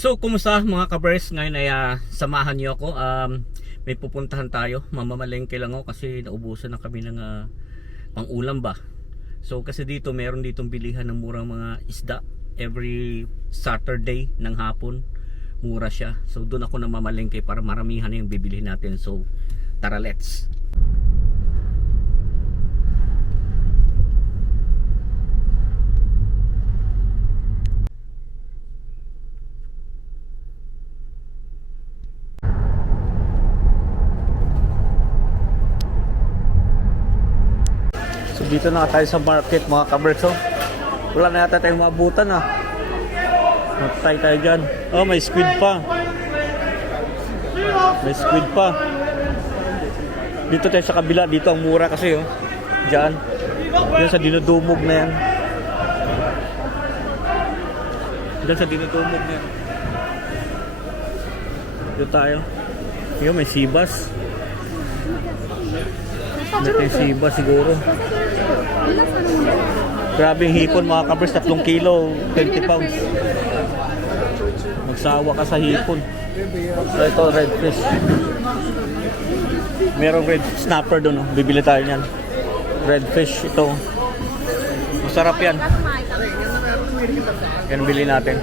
So, kumusta mga kabers? Ngayon ay samahan niyo ako. May pupuntahan tayo. Mamamalengke lang ako kasi naubusan na kami ng pang-ulam ba. So, kasi dito meron ditong bilihan ng murang mga isda. Every Saturday ng hapon, mura siya. So, doon ako namamalengke para maramihan na yung bibilihin natin. So, tara let's! So dito na tayo sa market mga kaberso. Wala na yata tayong maabutan Matay tayo dyan. Oh, may squid pa. May squid pa. Dito tayo sa kabila. Dito ang mura kasi Diyan. Diyan sa dinudumog na yan. Diyan sa dinudumog na yan. Dito tayo. Yung may sibas. Dito yung sibas siguro. Grabe yung hipon mga kabers, 3 kilo, 20 pounds. Magsawa ka sa hipon. So ito, red fish. Merong red snapper doon, bibili tayo niyan. Red fish ito. Masarap yan. Yan bili natin.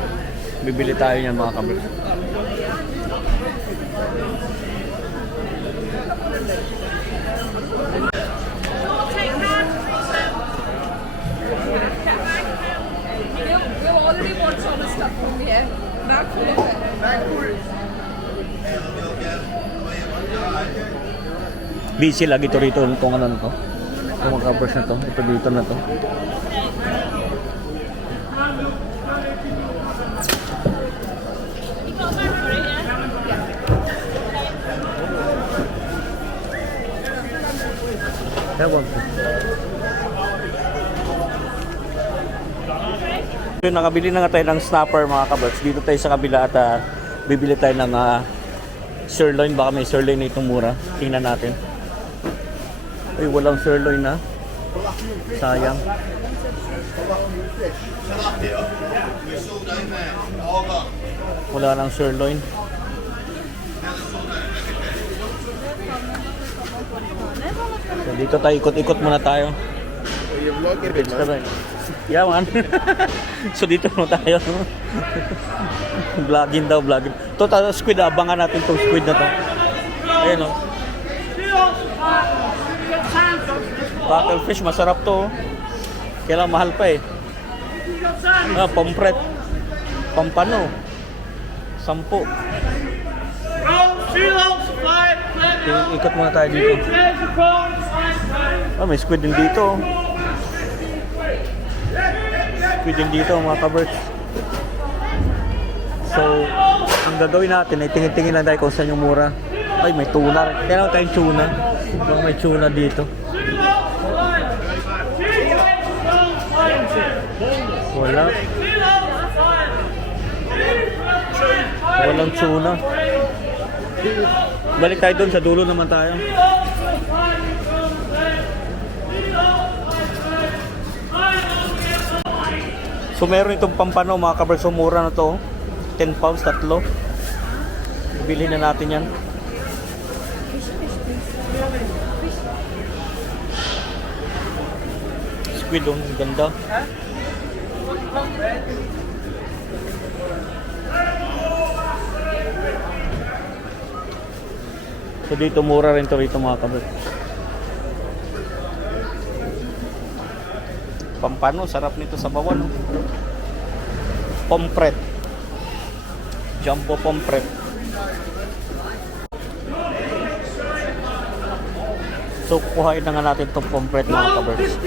Bibili tayo niyan mga kabers. Busy lagi to rito itong ano na to. Itong mga covers na to. Ito dito na to. Ewan ko. Nakabili na nga tayo ng snapper mga kabats. Dito tayo sa kabila at bibili tayo ng sirloin. Baka may sirloin na itong mura. Tingnan natin. Ay, walang sirloin na. Sayang. Wala nang sirloin. So, dito tayo ikot-ikot muna tayo. Yeah, man. So dito na tayo. Vlogging daw, vlogging. Ito tayo squid, abangan natin itong squid na to. Ayun Cuttlefish, masarap to. Kaya lang mahal pa Pomfret. Pampano. 10. Ikot muna tayo dito. May squid din dito. Squid din dito mga kabers. So, ang gagawin natin ay tingin-tingin lang tayo kung saan yung mura. Ay, may tuna. Kaya naman tayong tuna. May tuna dito. Wala. Walang tuna. Balik tayo doon, sa dulo naman tayo. So meron itong pampano mga kabers, so mura na to. 10 pounds, 3. Bilhin na natin yan. Squid, ganda. So dito mura rin to rito mga kabers. Pampano, sarap nito sa bawal. Pomfret. Jumbo pomfret. So kuhain na nga natin itong pomfret mga kabers.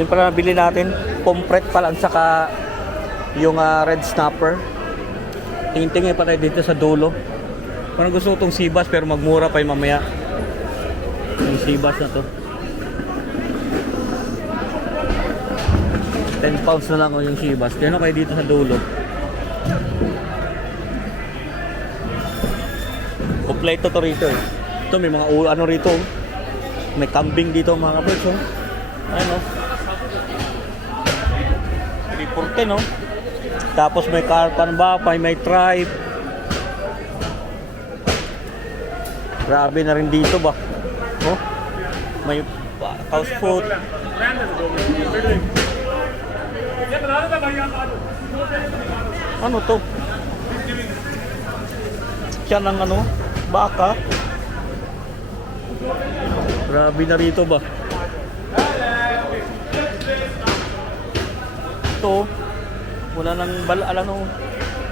Yun pala nabili natin. Pomfret pala at saka yung red snapper. Tingin-tingin pa tayo dito sa dulo. Parang gusto ko itong sibas pero magmura pa yung mamaya. Yung sibas na to 10 pounds na lang yung sibas. Kaya kayo dito sa dulo. Kompleto to rito Ito may mga ano rito. May kambing dito mga kabirds, oh. Ayan, oh. 340, no? Tapos may Carpan Bapay, may Tribe. Grabe na rin dito ba? Oh, may house food. Ano to? Siya ng ano? Baka. Grabe na rito ba? Ito, wala nang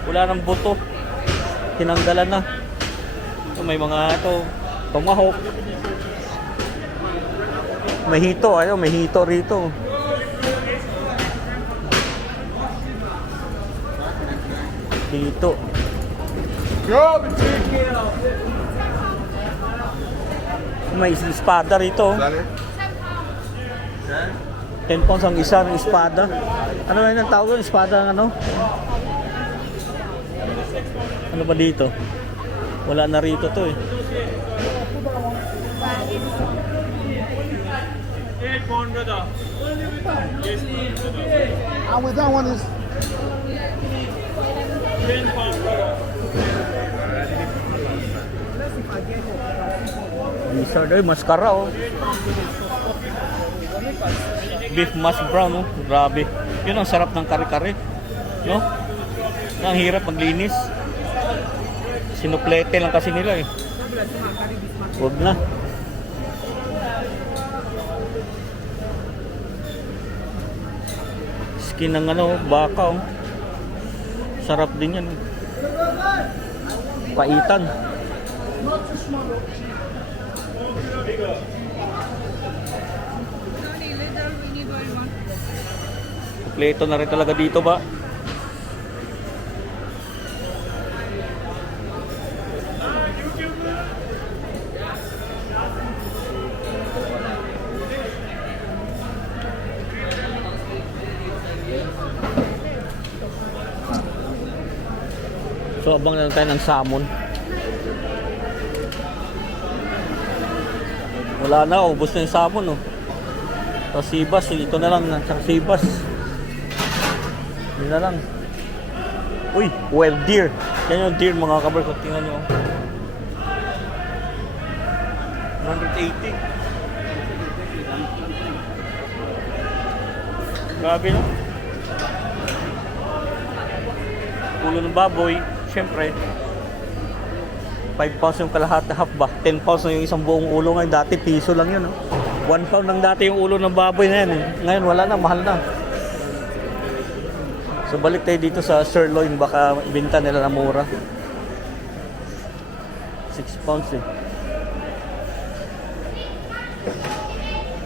wala nang buto. Tinanggalan na. Ito, may mga ito, tomahawk. May hito, may hito rito. Hito. May espada rito. 10 pounds ang isa ng espada. Ano yun ang tawag ng espada ng ano? Ano ba dito? Wala na rito to eh. I went down one is Lizard, maskara oh. Beef mash brown oh. Grabe. Yun ang sarap ng kare-kare. No? Ang hirap maglinis. Sinuplete lang kasi nila eh. Huwag na. Skin ng ano, baka oh. Sarap din yan. Paitan. Kompleto na rin talaga dito ba? So abang na tayo ng salmon. Wala na, ubos na yung salmon oh. So sibas, ito na lang, sibas. Yun na lang. Uy, wild deer. Yan yung deer mga kabers. Tingnan nyo. 180. Grabe no? Ulo ng baboy. Siyempre 5 pounds yung kalahati half ba? 10 pounds na yung isang buong ulo ngayon. Dati piso lang yun no? 1 pound lang dati yung ulo ng baboy na yan eh. Ngayon wala na, mahal na. So balik tayo dito sa sirloin, baka binta nila na mura. 6 pounds eh.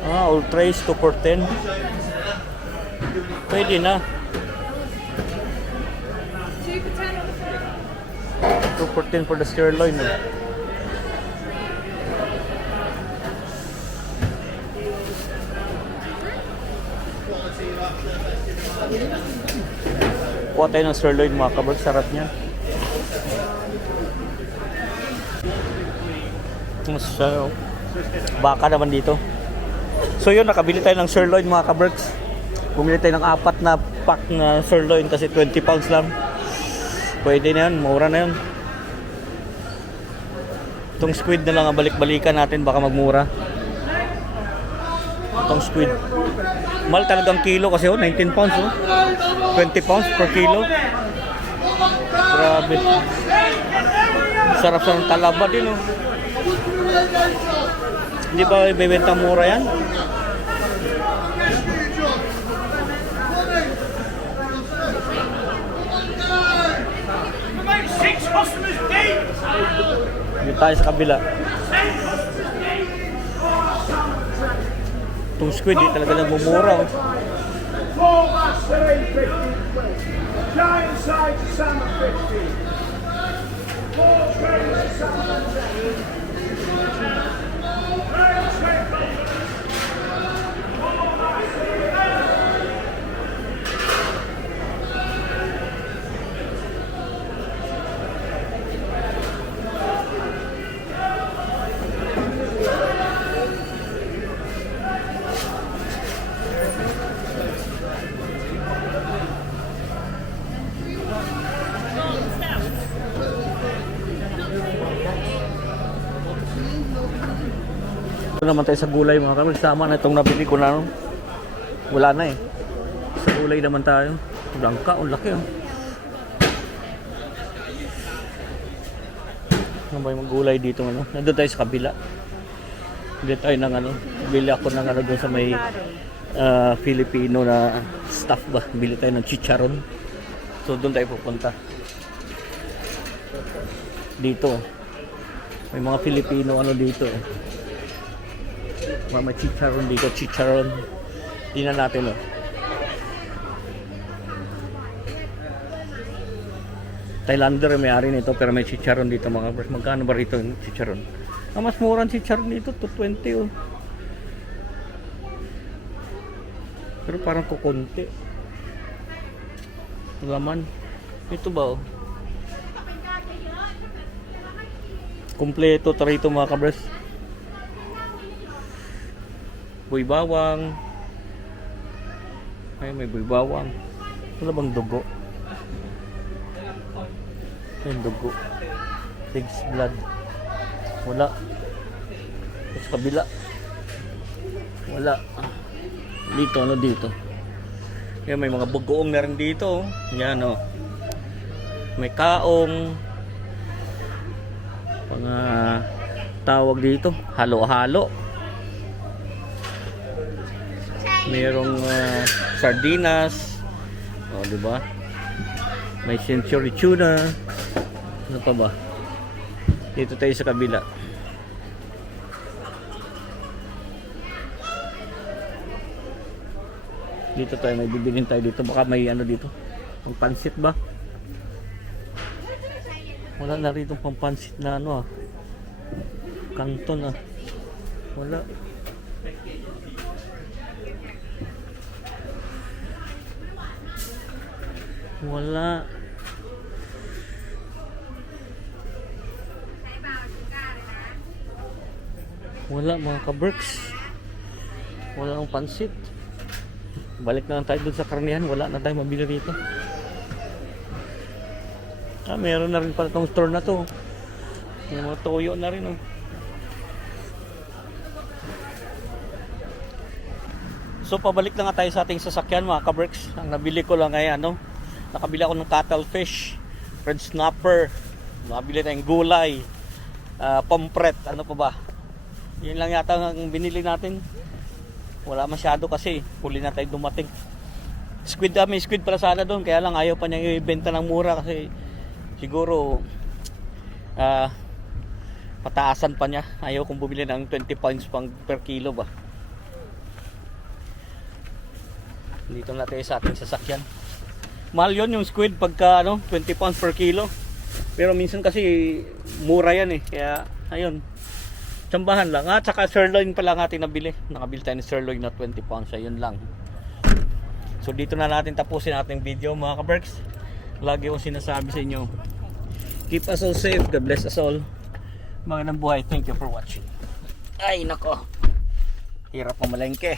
All trays 2 for 10. Pwede na. 2 for 10 for the sirloin eh. Kuha tayo ng sirloin mga kabag, sarap niya. So, baka naman dito. So yun, nakabili tayo ng sirloin mga kaberks. Bumili tayo ng 4 na pack na sirloin kasi 20 pounds lang. Pwede na yun, mura na yun. Itong squid na lang ang balik-balikan natin, baka magmura. Itong squid. Mahal talagang kilo kasi 19 pounds 20 pounds per kilo. Grabe. Sarap sa talaba din Hindi ba ibebenta mura yan? Dito tayo sa kabila. Itong squid talaga nagmumura giant size salmon 50. 4 trays of salmon 50. naman tayo sa gulay mga kabricks. Sama na itong nabili ko na. No? Wala na eh. Sa gulay naman tayo. Langka, ang laki oh. Ano ba yung gulay dito ano? Nandun tayo sa kabila. Bili tayo ng ano. Bili ako ng ano doon sa may Filipino na staff ba. Bili tayo ng chicharon. So doon tayo pupunta. Dito. May mga Filipino ano dito eh. May chicharon dito. Chicharon. Tingnan natin oh. Thailander may-ari nito pero may chicharon dito mga bros. Magkano ba rito yung chicharon? Mas mura ang chicharon dito, 220 oh. Pero parang kukunti. Laman. Ito ba oh? Kompleto rito mga kabros. Buy bawang. Ay may buy bawang. Wala bang dugo? Yung dugo. Pig's blood. Wala. Sa kabila. Wala. Dito, ano dito? Yan, may mga bugoong na rin dito. Yan, oh. May kaong. Mga tawag dito. Halo-halo. Merong sardinas. O, diba? May century tuna. Ano pa ba? Dito tayo sa kabila. Dito tayo, may bibilin tayo dito. Baka may ano dito. Pang pansit ba? Wala na rito pang pansit na ano ah. Kanton ah. Wala. Wala. Wala mga ka-Berks. Wala ang pansit. Balik na lang tayo dun sa karnihan. Wala na tayo mabili rito. Meron na rin pala itong store na to. May mga toyo na rin oh. So pabalik na nga tayo sa ating sasakyan mga ka-Berks. Ang nabili ko lang ay ano, nakabili ako ng cuttlefish, red snapper, nakabili tayong gulay, pomfret, ano pa ba. Yun lang yata ang binili natin. Wala masyado kasi huli na tayo dumating. Squid, may squid para sana doon, kaya lang ayaw pa niya ibenta ng mura kasi siguro pataasan pa niya. Ayaw kong bumili ng 20 pounds pang per kilo ba. Dito na tayo sa ating sasakyan. Mahal yun yung squid pagka ano, 20 pounds per kilo. Pero minsan kasi mura yan eh. Kaya ayun, tsambahan lang. At saka sirloin pa lang ating nabili. Nakabili tayo ng sirloin na 20 pounds. Ayun lang. So dito na natin tapusin ating video mga ka-Berks. Lagi akong sinasabi sa inyo, keep us all safe. God bless us all. Magandang buhay. Thank you for watching. Ay nako, hirap pamalengke.